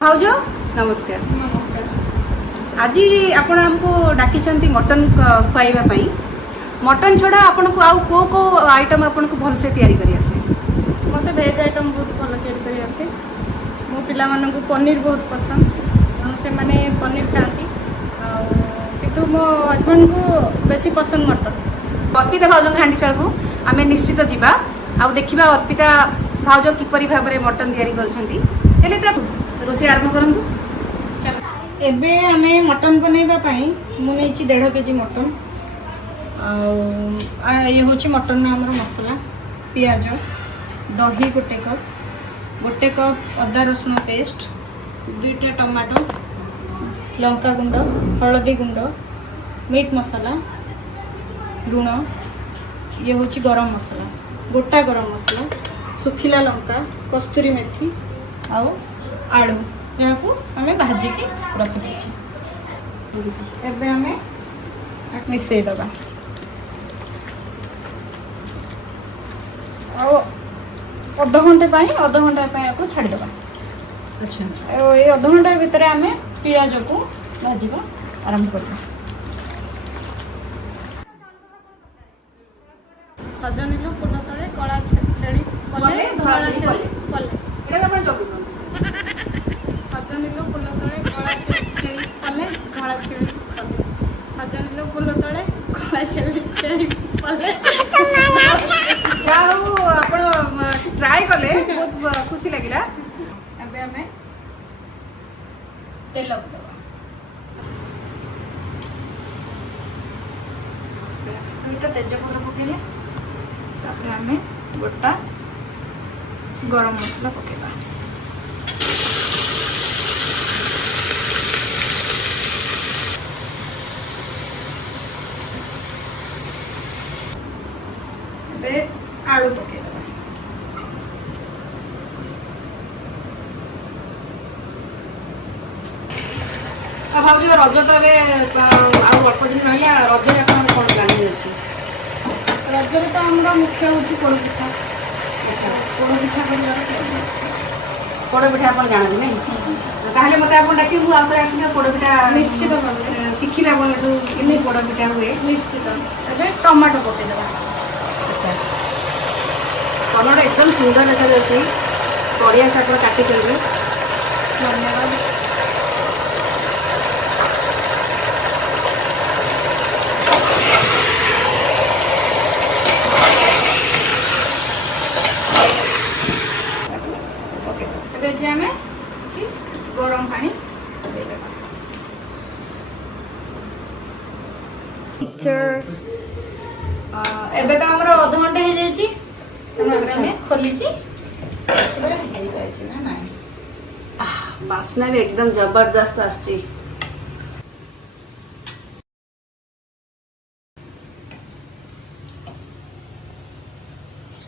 भाउज नमस्कार। नमस्कार। आज आपण हमको डाकी मटन खुआइबा पई। मटन छड़ा आपन को आउ को को आइटम आपन को भल से तैयारी करी आसे? मते वेज आइटम बहुत भल तैयारी करी आसे। मो पिला मानन को पनीर बहुत पसंद, से माने पनीर खाती किंतु मो हस्बैंड को बेसी पसंद मटन। अर्पिता भाउज हांडीशाल को आमे निश्चित जीवा आउ देखिबा अर्पिता भाउज किपरि भाबरे मटन तैयारी करछंती। एले त रोसे आरंभ करंतु। एबे आमे मटन बनैबा पई मु नेछि 1.5 केजी मटन आ ये होछि मटन हमर मसला पियाज दही गोटे कप अदा रसुण पेस्ट 2टा टमाटो लंका गुंड हलदी गुंड मीट मसला लुण ये होछि गरम मसला गोटा गरम मसला सुखिला लंका कस्तूरी मेथी आउ आलू यहाँ को हमें भाजिकी रखी देछि। एबे हमें मिसई दबा अध घंटे को छाड़ी दबा। अच्छा ये अध घंटा भितर हमें पियाज को भाजिबा आरंभ करबा। सजनिलो फुल तळे कळा छेली पले धळा छेली पले एटा आपण जगु सजनिलो फुल तळे कळा छेली पले धळा छेली पले सजनिलो फुल तळे कळा छेली पले याऊ आपण ट्राई कले बहुत खुशी लागिला। अबे हमें तेल दबा तेजपत्र पकेले तापर हमें गोटा गरम मसला पकेबा। एबे आलू पकेबा। भाउज रज तो अल्प दिन रहा रज कौन प्लानिंग अच्छी? रजरे तो हमारा मुख्य होची पोड़ पिठा। अच्छा पोड़ पिठा पोड़ पिठा आप जानते नहीं ताहले मते आप डाकी मु आउथरे आसी पोड़ पिठा निश्चित भाव शिखिबा बोले जो केमि पोड़ पिठा हुए। निश्चित एबे टमाटो पके देबा। अच्छा टमाटो एकदम सुंदर देखा जाती बढ़िया से आप काटी चलबे। धन्यवाद। गरम पानी एबे तो हमरो आधा घंटा हे जाई छी हमें खोली की एबे हे जाई छी ना नहीं वासना भी एकदम जबरदस्त आछी।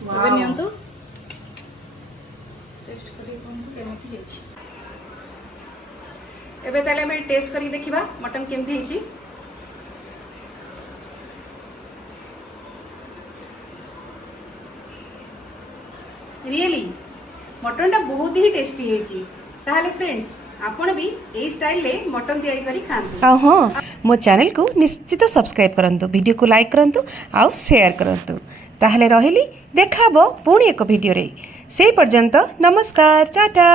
एबे नियंतु टेस्ट करी कोन केमिति हे छी। एबे ताले हम टेस्ट करी देखिबा मटन केमती हेची। रियली मटन टा बहुत ही टेस्टी हेची। ताहले फ्रेंड्स आपण भी ए स्टाइल ले मटन तैयारी करी खांतु। हाँ मो चैनल को निश्चित सब्सक्राइब करंतु वीडियो को लाइक करंतु आउ शेयर करंतु ताहले रहिली देखाबो पुणी एक वीडियो रे से पर्यंत नमस्कार टाटा।